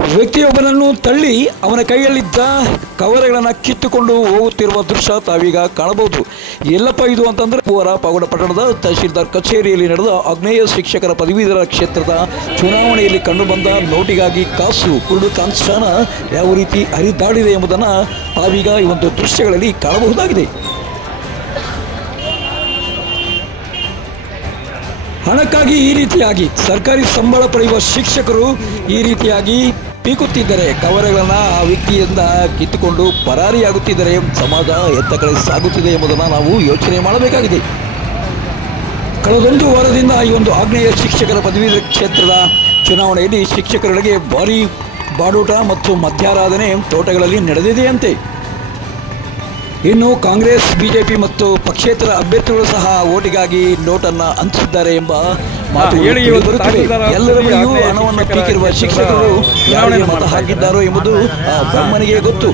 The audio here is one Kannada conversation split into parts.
ವ್ಯಕ್ತಿಯೊಬ್ಬನನ್ನು ತಳ್ಳಿ ಅವನ ಕೈಯಲ್ಲಿದ್ದ ಕವರ್ಗಳನ್ನು ಕಿತ್ತುಕೊಂಡು ಹೋಗುತ್ತಿರುವ ದೃಶ್ಯ ತಾವೀಗ ಕಾಣಬಹುದು. ಎಲ್ಲಪ್ಪ ಇದು ಅಂತಂದರೆ ಪಾವಗಡ ಪಟ್ಟಣದ ತಹಶೀಲ್ದಾರ್ ಕಚೇರಿಯಲ್ಲಿ ನಡೆದ ಆಗ್ನೇಯ ಶಿಕ್ಷಕರ ಪದವೀಧರ ಕ್ಷೇತ್ರದ ಚುನಾವಣೆಯಲ್ಲಿ ಕಂಡುಬಂದ ನೋಟಿಗಾಗಿ ಕಾಸು ಕುರುಡು ಕಾಂಚಾನ ಯಾವ ರೀತಿ ಹರಿದಾಡಿದೆ ಎಂಬುದನ್ನು ತಾವೀಗ ಈ ಒಂದು ದೃಶ್ಯಗಳಲ್ಲಿ ಕಾಣಬಹುದಾಗಿದೆ. ಹಣಕ್ಕಾಗಿ ಈ ರೀತಿಯಾಗಿ ಸರ್ಕಾರಿ ಸಂಬಳ ಪಡೆಯುವ ಶಿಕ್ಷಕರು ಈ ರೀತಿಯಾಗಿ ಪೀಕುತ್ತಿದ್ದರೆ, ಕವರ್ಗಳನ್ನು ಆ ವ್ಯಕ್ತಿಯಿಂದ ಕಿತ್ತುಕೊಂಡು ಪರಾರಿಯಾಗುತ್ತಿದ್ದರೆ ಸಮಾಜ ಎತ್ತ ಕಡೆ ಸಾಗುತ್ತಿದೆ ಎಂಬುದನ್ನು ನಾವು ಯೋಚನೆ ಮಾಡಬೇಕಾಗಿದೆ. ಕಳೆದೊಂದು ವಾರದಿಂದ ಈ ಒಂದು ಆಗ್ನೇಯ ಶಿಕ್ಷಕರ ಪದವೀಧರ ಕ್ಷೇತ್ರದ ಚುನಾವಣೆಯಲ್ಲಿ ಶಿಕ್ಷಕರಿಗೆ ಭಾರೀ ಬಾಡೂಟ ಮತ್ತು ಮಧ್ಯಾರಾಧನೆ ತೋಟಗಳಲ್ಲಿ ನಡೆದಿದೆಯಂತೆ. ಇನ್ನು ಕಾಂಗ್ರೆಸ್, ಬಿಜೆಪಿ ಮತ್ತು ಪಕ್ಷೇತರ ಅಭ್ಯರ್ಥಿಗಳು ಸಹ ಓಟಿಗಾಗಿ ನೋಟನ್ನು ಹಂಚಿದ್ದಾರೆ ಎಂಬ ಮಾತು ಬರುತ್ತಿದೆ. ಎಲ್ಲರ ಬಳಿಯೂ ಹಣವನ್ನು ಪೀಕಿರುವ ಶಿಕ್ಷಕರು ಯಾರಿಗೆ ಮತ ಹಾಕಿದ್ದಾರೋ ಎಂಬುದು ಬ್ರಹ್ಮನಿಗೆ ಗೊತ್ತು.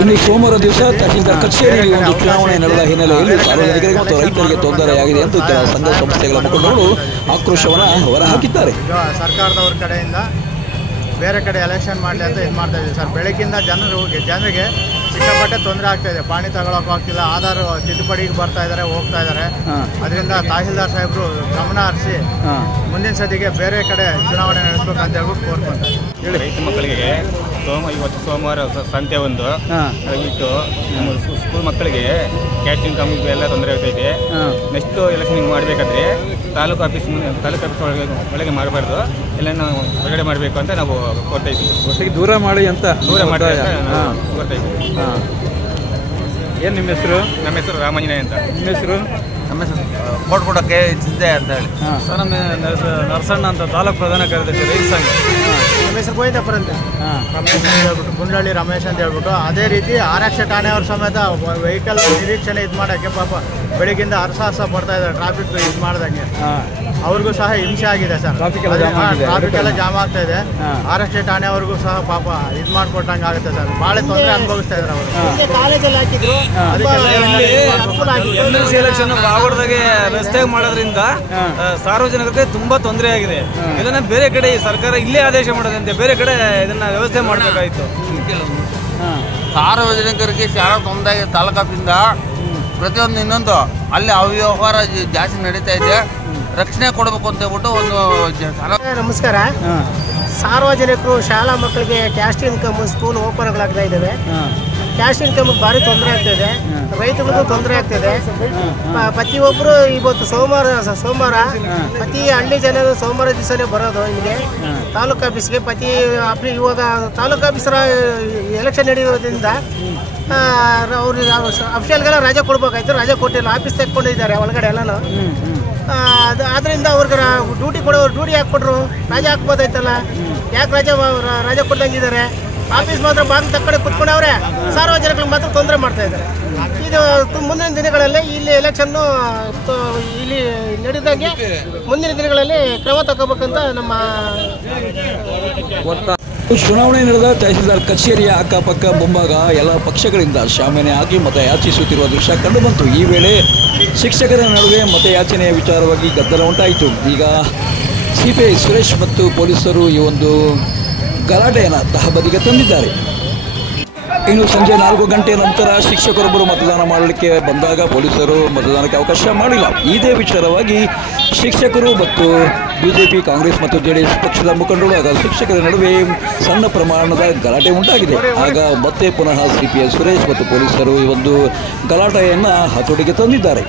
ಇನ್ನು ಸೋಮವಾರ ದಿವಸ ತಹಶೀಲ್ದಾರ್ ಕಚೇರಿಯಲ್ಲಿ ಒಂದು ಚುನಾವಣೆ ನಡೆದ ಹಿನ್ನೆಲೆಯಲ್ಲಿ ಸಾರ್ವಜನಿಕರಿಗೆ ಮತ್ತು ರೈತರಿಗೆ ತೊಂದರೆಯಾಗಿದೆ ಎಂದು ಕೆಲ ಸಂಘ ಸಂಸ್ಥೆಗಳ ಮುಖಂಡರು ಆಕ್ರೋಶವನ್ನು ಹೊರಹಾಕಿದ್ದಾರೆ. ಸರ್ಕಾರದವರ ಕಡೆಯಿಂದ ಬೇರೆ ಕಡೆ ಎಲೆಕ್ಷನ್ ಮಾಡಲಿ ಅಂತ ಇದು ಮಾಡ್ತಾ ಇದ್ದೀವಿ ಸರ್. ಬೆಳಗ್ಗಿಂದ ಜನರಿಗೆ ಸಿಕ್ಕಾಪಟ್ಟೆ ತೊಂದರೆ ಆಗ್ತಾ ಇದೆ. ಪಾಣಿ ತಗೊಳಕ್ಕೆ ಆಗ್ತಿಲ್ಲ, ಆಧಾರ್ ತಿದ್ದುಪಡಿಗೆ ಬರ್ತಾ ಇದ್ದಾರೆ, ಹೋಗ್ತಾ ಇದ್ದಾರೆ. ಅದರಿಂದ ತಹಶೀಲ್ದಾರ್ ಸಾಹೇಬರು ಗಮನ ಹರಿಸಿ ಮುಂದಿನ ಸತಿಗೆ ಬೇರೆ ಕಡೆ ಚುನಾವಣೆ ನಡೆಸಬೇಕು ಅಂತ ಹೇಳ್ಬಿಟ್ಟು ಕೋರ್ಕೊಂತಾರೆ. ರೈತ ಮಕ್ಕಳಿಗೆ ಇವತ್ತು ಸೋಮವಾರ ಸಂತೆ ಒಂದು ದಯವಿಟ್ಟು ಸ್ಕೂಲ್ ಮಕ್ಕಳಿಗೆ ಕ್ಯಾಶ್ ಇನ್ಕಮ್ ಎಲ್ಲ ತೊಂದರೆ ಆಗ್ತಾ ಇದೆ. ನೆಕ್ಸ್ಟ್ ಎಲೆಕ್ಷನ್ ಮಾಡಬೇಕಾದ್ರೆ ತಾಲೂಕು ಆಫೀಸ್ ಒಳಗೆ ಮಾಡಬಾರ್ದು, ಎಲ್ಲ ಹೊರಗಡೆ ಮಾಡಬೇಕು ಅಂತ ನಾವು ಕೋರ್ತಾ ಇದ್ದೀವಿ. ಒಟ್ಟಿಗೆ ದೂರ ಮಾಡಿ ಅಂತ ಕೋರ್ತಾ ಇದ್ದೀವಿ. ಏನು ನಿಮ್ಮ ಹೆಸರು? ನಮ್ಮ ಹೆಸರು ರಾಮಾಂಜನೇಯ ಅಂತ. ನಿಮ್ಮ ಹೆಸರು? ನಮ್ಮ ಹೆಸರು ಕೊಡ್ಕೊಡಕ್ಕೆ ಚಿಂತೆ ಅಂತ ಹೇಳಿ. ಸರ್, ನಮ್ಮ ನರಸಣ್ಣ ಅಂತ ತಾಲೂಕು ಪ್ರಧಾನ ಕಾರ್ಯದರ್ಶಿ ರೈತ ಸಂಘ. ನಮ್ಮ ಹೆಸರು ಗೋವಿಂದಪ್ಪರ ಅಂತ ರಮೇಶ್ ಅಂತ ಹೇಳ್ಬಿಟ್ಟು, ಗುಂಡ್ಲಳ್ಳಿ ರಮೇಶ್ ಅಂತ ಹೇಳ್ಬಿಟ್ಟು. ಅದೇ ರೀತಿ ಆರಕ್ಷ ಠಾಣೆಯವ್ರ ಸಮೇತ ವೆಹಿಕಲ್ ನಿರೀಕ್ಷಣೆ ಇದು ಮಾಡೋಕ್ಕೆ ಪಾಪ ಬೆಳಗ್ಗಿಂದ ಹರ್ಸಾಹಸ ಪಡ್ತಾ ಇದ್ದಾರೆ. ಟ್ರಾಫಿಕ್ ಇದು ಮಾಡ್ದಂಗೆ ಅವ್ರಿಗೂ ಸಹ ಹಿಂಸೆ ಆಗಿದೆ ಸರ್. ಟ್ರಾಫಿಕ್ ಎಲ್ಲ ಜಾಮ್ ಆಗ್ತಾ ಇದೆ. ಆರಕ್ಷ ಠಾಣೆಯವ್ರಿಗೂ ಸಹ ಪಾಪ ಇದು ಮಾಡ್ಕೊಟ್ಟಂಗೆ ಆಗುತ್ತೆ ಸರ್. ಭಾಳ ತೊಂದರೆ ಅನುಭವಿಸ್ತಾ ಇದ್ದಾರೆ ಅವರು. ಕಾಲೇಜಲ್ಲಿ ಹಾಕಿದ್ರು ಎಲೆಕ್ಷನ್ ಪಾವಗಡದಾಗೆ ರಸ್ತೆ ಮಾಡೋದ್ರಿಂದ ಸಾರ್ವಜನಿಕರಿಗೆ ತುಂಬಾ ತೊಂದರೆ ಆಗಿದೆ. ಇದನ್ನ ಬೇರೆ ಕಡೆ ಸರ್ಕಾರ ಇಲ್ಲೇ ಆದೇಶ ಮಾಡೋದಂತೆ ಬೇರೆ ಕಡೆ ಇದನ್ನ ವ್ಯವಸ್ಥೆ ಮಾಡಬೇಕಾಯಿತು. ಸಾರ್ವಜನಿಕರಿಗೆ ಶಾಲಾ ತೊಂದರೆ ತಾಲೂಕಾಫಿಂದ ಪ್ರತಿಯೊಂದು ಇನ್ನೊಂದು ಅಲ್ಲಿ ಅವ್ಯವಹಾರ ಜಾಸ್ತಿ ನಡೀತಾ ಇದೆ. ರಕ್ಷಣೆ ಕೊಡಬೇಕು ಅಂತ ಹೇಳ್ಬಿಟ್ಟು ಒಂದು ನಮಸ್ಕಾರ. ಸಾರ್ವಜನಿಕರು ಶಾಲಾ ಮಕ್ಕಳಿಗೆ ಕ್ಯಾಶ್ ಇನ್ಕಮ್ ಸ್ಕೂಲ್ ಓಪನ್ಗಳಾಗ್ತಾ ಇದ್ದಾವೆ. ಕ್ಯಾಶ್ ಇನ್ಕಮ್ ಭಾರಿ ತೊಂದರೆ ಆಗ್ತಾಯಿದೆ. ರೈತರಿಗೂ ತೊಂದರೆ ಆಗ್ತಿದೆ. ಪ್ರತಿಯೊಬ್ಬರು ಇವತ್ತು ಸೋಮವಾರ ಪ್ರತಿ ಹಳ್ಳಿ ಜನರು ಸೋಮವಾರ ದಿವಸನೇ ಬರೋದು ಇಲ್ಲಿಗೆ ತಾಲೂಕು ಆಫೀಸ್ಗೆ. ಇವಾಗ ತಾಲೂಕು ಆಫೀಸರ ಎಲೆಕ್ಷನ್ ನಡೆಯೋದ್ರಿಂದ ಅವರು ಅಫಿಷಿಯಲ್ಗೆಲ್ಲ ರಜೆ ಕೊಡ್ಬೇಕಾಯ್ತು. ರಜೆ ಕೊಟ್ಟಿಲ್ಲ, ಆಫೀಸ್ ತೆಕ್ಕೊಂಡಿದ್ದಾರೆ ಒಳಗಡೆ ಎಲ್ಲನೂ. ಅದರಿಂದ ಅವ್ರಿಗೆ ಡ್ಯೂಟಿ ಕೊಡೋರು ಡ್ಯೂಟಿ ಹಾಕ್ಕೊಟ್ರು, ರಜೆ ಹಾಕ್ಬೋದಾಯ್ತಲ್ಲ. ಯಾಕೆ ರಜೆ ಕೊಟ್ಟಂಗಿದ್ದಾರೆ? ಆಫೀಸ್ ಮಾತ್ರ ಬಾಗಿಲು ತಕ್ಕಡೆ ಕುತ್ಕೊಂಡವ್ರೆ, ಸಾರ್ವಜನಿಕರಿಗೆ ಮಾತ್ರ ತೊಂದರೆ ಮಾಡ್ತಾ ಇದ್ದಾರೆ. ಇದು ಮುಂದಿನ ದಿನಗಳಲ್ಲಿ ಇಲ್ಲಿ ಎಲೆಕ್ಷನ್ನು ಇಲ್ಲಿ ನಡೆದಂಗೆ ಮುಂದಿನ ದಿನಗಳಲ್ಲಿ ಕ್ರಮ ತಗೋಬೇಕಂತ ನಮ್ಮ ಚುನಾವಣೆ ನಡೆದ ತಹಶೀಲ್ದಾರ್ ಕಚೇರಿಯ ಅಕ್ಕಪಕ್ಕ ಮುಂಭಾಗ ಎಲ್ಲ ಪಕ್ಷಗಳಿಂದ ಶಾಮೀನೆ ಹಾಕಿ ಮತಯಾಚಿಸುತ್ತಿರುವ ದೃಶ್ಯ ಕಂಡುಬಂತು. ಈ ವೇಳೆ ಶಿಕ್ಷಕರ ನಡುವೆ ಮತಯಾಚನೆಯ ವಿಚಾರವಾಗಿ ಗದ್ದಲ ಉಂಟಾಯಿತು. ಈಗ ಸಿಪಿಐ ಸುರೇಶ್ ಮತ್ತು ಪೊಲೀಸರು ಈ ಒಂದು ಗಲಾಟೆಯನ್ನು ತಹಬದಿಗೆ ತಂದಿದ್ದಾರೆ. ಇನ್ನು ಸಂಜೆ 4 ಗಂಟೆ ನಂತರ ಶಿಕ್ಷಕರೊಬ್ಬರು ಮತದಾನ ಮಾಡಲಿಕ್ಕೆ ಬಂದಾಗ ಪೊಲೀಸರು ಮತದಾನಕ್ಕೆ ಅವಕಾಶ ಮಾಡಿಲ್ಲ. ಇದೇ ವಿಚಾರವಾಗಿ ಶಿಕ್ಷಕರು ಮತ್ತು ಬಿಜೆಪಿ, ಕಾಂಗ್ರೆಸ್ ಮತ್ತು ಜೆಡಿಎಸ್ ಪಕ್ಷದ ಮುಖಂಡರು ಆಗ ಶಿಕ್ಷಕರ ನಡುವೆ ಸಣ್ಣ ಪ್ರಮಾಣದ ಗಲಾಟೆ ಉಂಟಾಗಿದೆ. ಆಗ ಮತ್ತೆ ಪುನಃ ಸಿಪಿಐ ಸುರೇಶ್ ಮತ್ತು ಪೊಲೀಸರು ಈ ಒಂದು ಗಲಾಟೆಯನ್ನು ಹತೋಟಿಗೆ ತಂದಿದ್ದಾರೆ.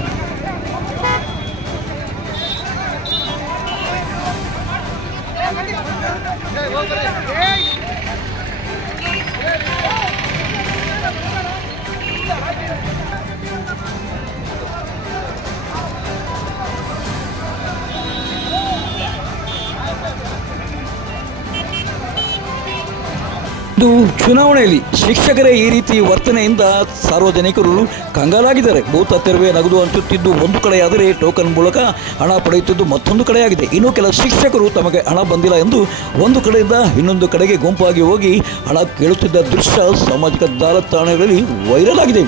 ಇದು ಚುನಾವಣೆಯಲ್ಲಿ ಶಿಕ್ಷಕರ ಈ ರೀತಿ ವರ್ತನೆಯಿಂದ ಸಾರ್ವಜನಿಕರು ಕಂಗಾಲಾಗಿದ್ದಾರೆ. ಬೂತ್ ಹತ್ತಿರವೇ ನಗದು ಹಂಚುತ್ತಿದ್ದು ಒಂದು ಕಡೆಯಾದರೆ ಟೋಕನ್ ಮೂಲಕ ಹಣ ಪಡೆಯುತ್ತಿದ್ದು ಮತ್ತೊಂದು ಕಡೆಯಾಗಿದೆ. ಇನ್ನು ಕೆಲ ಶಿಕ್ಷಕರು ತಮಗೆ ಹಣ ಬಂದಿಲ್ಲ ಎಂದು ಒಂದು ಕಡೆಯಿಂದ ಇನ್ನೊಂದು ಕಡೆಗೆ ಗುಂಪಾಗಿ ಹೋಗಿ ಹಣ ಕೇಳುತ್ತಿದ್ದ ದೃಶ್ಯ ಸಾಮಾಜಿಕ ಜಾಲತಾಣಗಳಲ್ಲಿ ವೈರಲ್ ಆಗಿದೆ.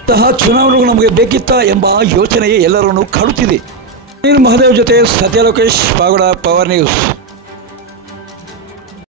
ಇಂತಹ ಚುನಾವಣೆಗಳು ನಮಗೆ ಬೇಕಿತ್ತ ಎಂಬ ಯೋಚನೆಯೇ ಎಲ್ಲರನ್ನು ಕಾಡುತ್ತಿದೆ. ಮಹದೇವ್ ಜೊತೆ ಸತ್ಯ ಲೋಕೇಶ್, ಪಾವಗಡ ಪವರ್ ನ್ಯೂಸ್.